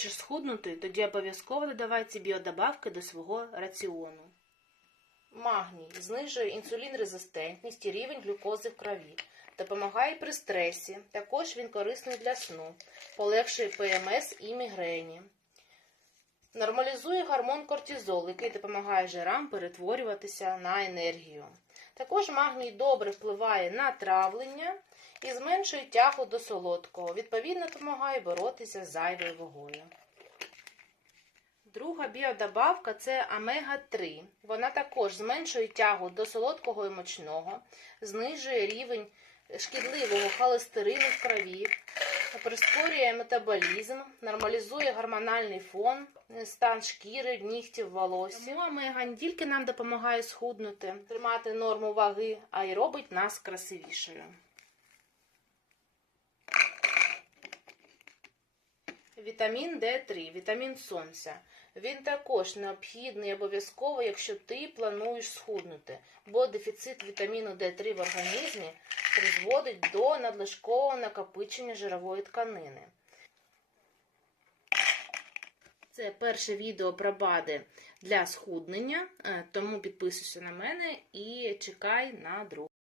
Хочеш схуднути, тоді обов'язково додавай ці біодобавки до свого раціону. Магній знижує інсулінрезистентність і рівень глюкози в крові, допомагає при стресі, також він корисний для сну, полегшує ПМС і мігрені. Нормалізує гормон кортизол, який допомагає жирам перетворюватися на енергію. Також магній добре впливає на травлення і зменшує тягу до солодкого, відповідно допомагає боротися з зайвою вагою. Друга біодобавка це омега-3. Вона також зменшує тягу до солодкого і мочного, знижує рівень шкідливого холестерину в крові, прискорює метаболізм, нормалізує гормональний фон, стан шкіри, нігтів, волосся. Тому омега тільки нам допомагає схуднути, тримати норму ваги, а й робить нас красивішою. Вітамін Д3, вітамін сонця. Він також необхідний обов'язково, якщо ти плануєш схуднути, бо дефіцит вітаміну Д3 в організмі призводить до надлишкового накопичення жирової тканини. Це перше відео про БАДи для схуднення, е, тому підписуйся на мене і чекай на друге.